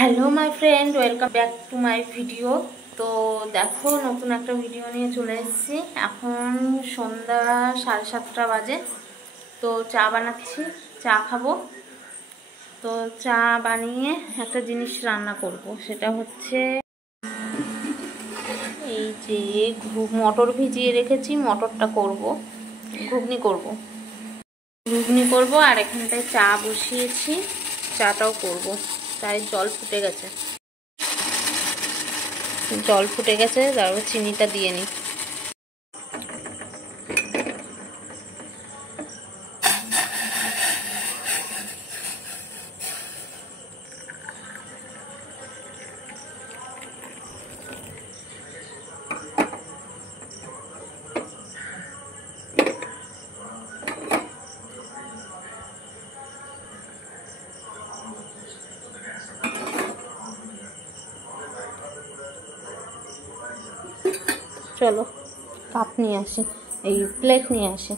Hello my friend, welcome back to my video. তো দেখো, নতুন একটা ভিডিও নিয়ে চলে এসেছি। এখন সন্ধ্যা 7:30 বাজে। তো চা বানাচ্ছি, চা খাবো। তো চা বানিয়ে একটা জিনিস রান্না করব, সেটা হচ্ছে এই যে মটর ভিজিয়ে রেখেছি। মটরটা করব, ঘুগনি করব। আর এখানটায় চা বসিয়েছি, চাটাও করব। চায়ের জল ফুটে গেছে, তারপর চিনিটা দিয়ে নিই। চলো কাপ নিয়ে আসি, এই প্লেট নিয়ে আসি।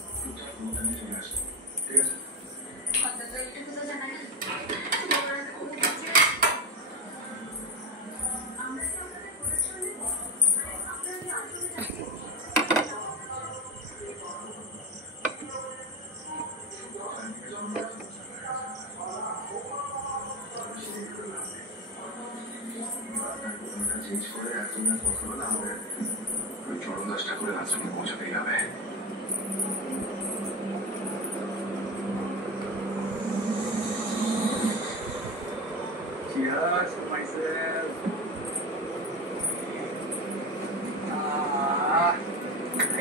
Cheers to myself.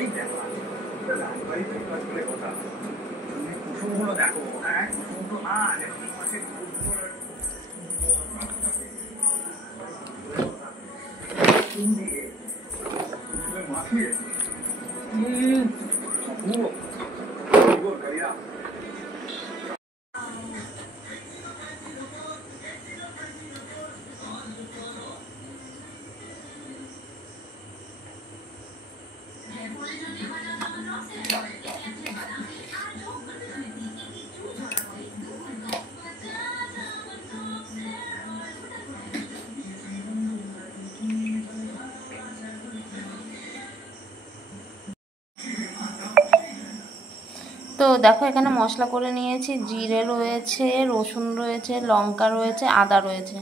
এই দেখো, রাজবাড়ি ব্রেকফাস্ট করে কথা। তুমি কুসুমগুলো দেখো, হ্যাঁ কুসুমগুলো না দেখো পাশে দিয়ে মাখিয়ে পুরো কারিয়া। তো দেখো, এখানে মশলা করে নিয়েছি। জিরে রয়েছে, রসুন রয়েছে, লঙ্কা রয়েছে, আদা রয়েছে।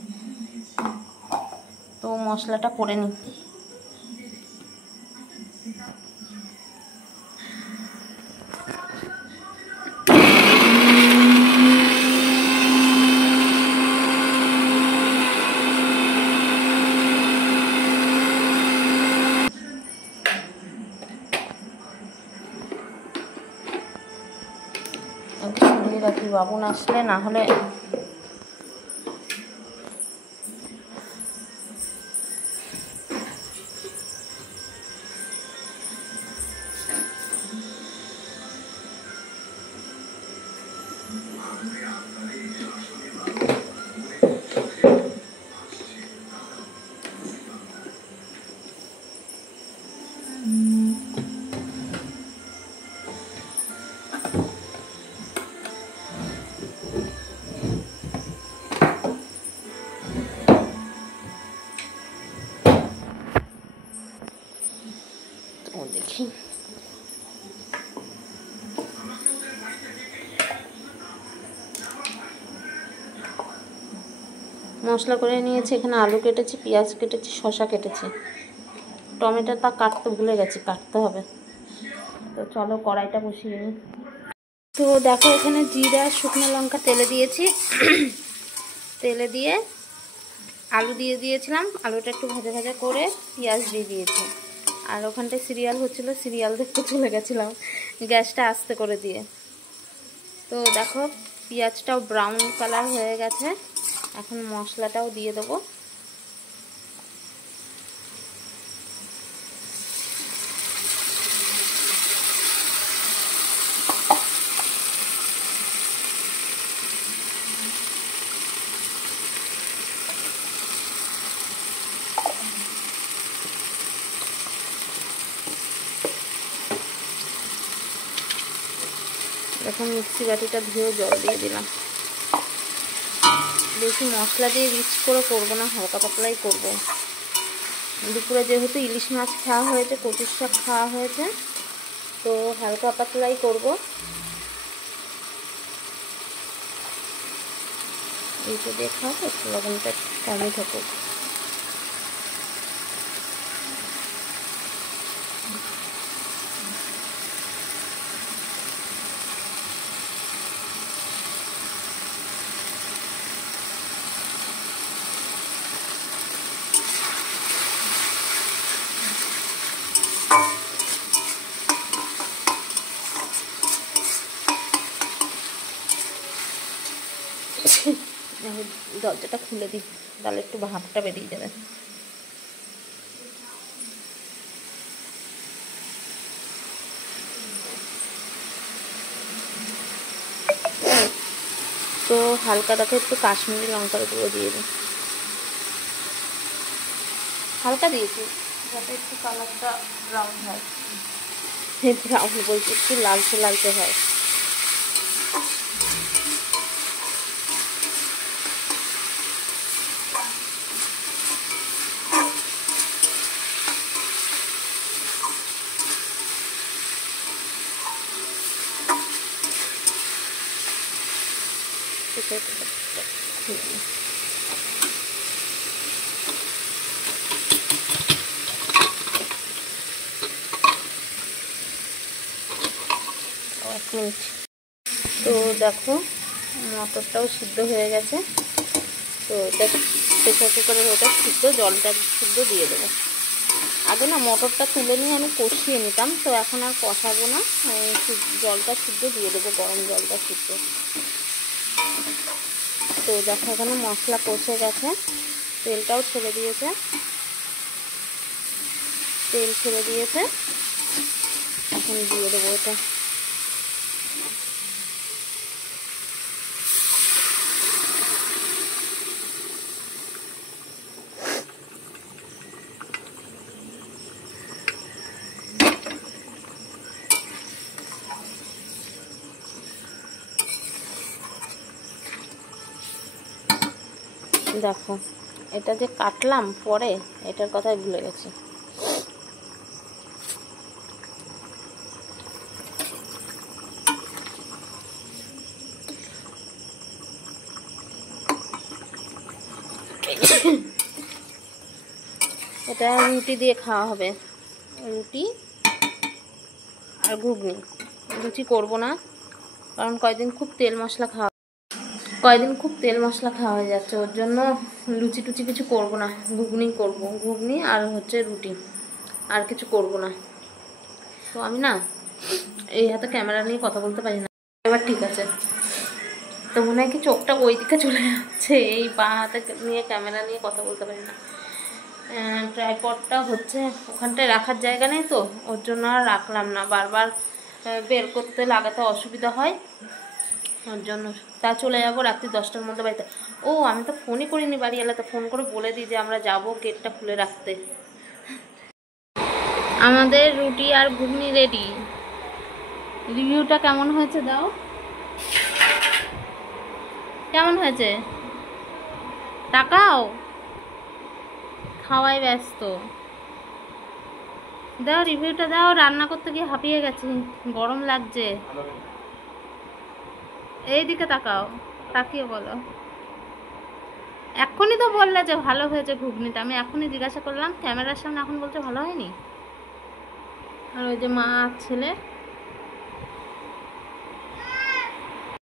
তো মশলাটা করে নিই। সরিয়ে রাখি, বাবুন আসলে না হলে দেখি। মশলা করে নিয়েছি। এখানে আলু কেটেছি, পেঁয়াজ কেটেছি, শসা কেটেছি, টমেটোটা কাটতে ভুলে গেছি, কাটতে হবে। তো চলো কড়াইটা বসিয়ে নিই। তো দেখো, এখানে জিরা শুকনো লঙ্কা তেলে দিয়েছি। তেলে দিয়ে আলু দিয়ে দিয়েছিলাম, আলুটা একটু ভাজা ভাজা করে পেঁয়াজ দিয়ে দিয়েছি। আর ওখানটায় সিরিয়াল হচ্ছিলো, সিরিয়াল দেখতে চলে গেছিলাম গ্যাসটা আস্তে করে দিয়ে। তো দেখো, পেঁয়াজটাও ব্রাউন কালার হয়ে গেছে। এখন মশলাটাও দিয়ে দেবো। এখন মিক্সি বাটিটা ধুয়ে জল দিয়ে দিলাম। বেশি মশলা দিয়ে রিচ করে করবো না, হালকা পাতলাই করব। দুপুরে যেহেতু ইলিশ মাছ খাওয়া হয়েছে, কচুর শাক খাওয়া হয়েছে, তো হালকা পাতলাই করব। এইটা দিয়ে খাওয়াবো, লবণটা কমই থাকুক। দরজাটা খুলে দিই, তাহলে একটু ভাবটা বেরিয়ে যাবে। তো হালকা দেখো একটু কাশ্মীরি লঙ্কার গুঁড়ো দিয়ে দিই, হালকা দিয়েছি যাতে একটু কালারটা ব্রাউন হয়, ব্রাউন বলছি একটু লালচে লালচে হয়। এক মিনিট। তো দেখো মটরটাও সিদ্ধ হয়ে গেছে, তো এটা প্রেসার কুকারের ওটা সিদ্ধ, জলটা সিদ্ধ দিয়ে দেবো। আগে না মটরটা তুলে নিয়ে আমি কষিয়ে নিতাম, তো এখন আর কষাবো না, জলটা সিদ্ধ দিয়ে দেবো, গরম জলটা সিদ্ধ। তো দেখো এখানে মশলা কষে গেছে, তেলটাও ছেড়ে দিয়েছে, তেল ছেড়ে দিয়েছে, এখন দিয়ে দেবো এটা। দেখো এটা যে কাটলাম পরে, এটার কথাই ভুলে গেছি। এটা রুটি দিয়ে খাওয়া হবে, রুটি আর ঘুগনি। লুচি করবো না, কারণ কয়েকদিন খুব তেল মশলা খাওয়া হয়ে যাচ্ছে, ওর জন্য লুচি টুচি কিছু করব না, ঘুগনি করব, ঘুগনি আর হচ্ছে রুটি, আর কিছু করব না। তো আমি না এই হাতে ক্যামেরা নিয়ে কথা বলতে পারি না, এবার ঠিক আছে। তো মনে হয় কি চোখটা ওই দিকে চলে যাচ্ছে, এই বা হাতে নিয়ে ক্যামেরা নিয়ে কথা বলতে পারি না। ট্রাইপডটা হচ্ছে ওখানটায় রাখার জায়গা নেই, তো ওর জন্য আর রাখলাম না, বারবার বের করতে লাগাতে অসুবিধা হয়, ওর জন্য। তা চলে যাবো রাত্রি 10টার মধ্যে বাড়িতে। ও আমি তো ফোনই করিনি বাড়ি এলে, তো ফোন করে বলে দিই যে আমরা যাব গেটটা খুলে রাখতে। আমাদের রুটি আর ঘুগনি রেডি। রিভিউটা কেমন হয়েছে দাও, কেমন হয়েছে তাকাও, খাওয়াই ব্যস্ত, দাও রিভিউটা দাও। রান্না করতে গিয়ে হাঁপিয়ে গেছি, গরম লাগছে। এইদিকে তাকাও, তাকিয়ে বলো। এখনই তো বললে যে ভালো হয়েছে ঘুগনিটা, আমি এখনই জিজ্ঞাসা করলাম ক্যামেরার সামনে, এখন বলছে ভালো হয়নি। আর ওই যে মা আর ছেলে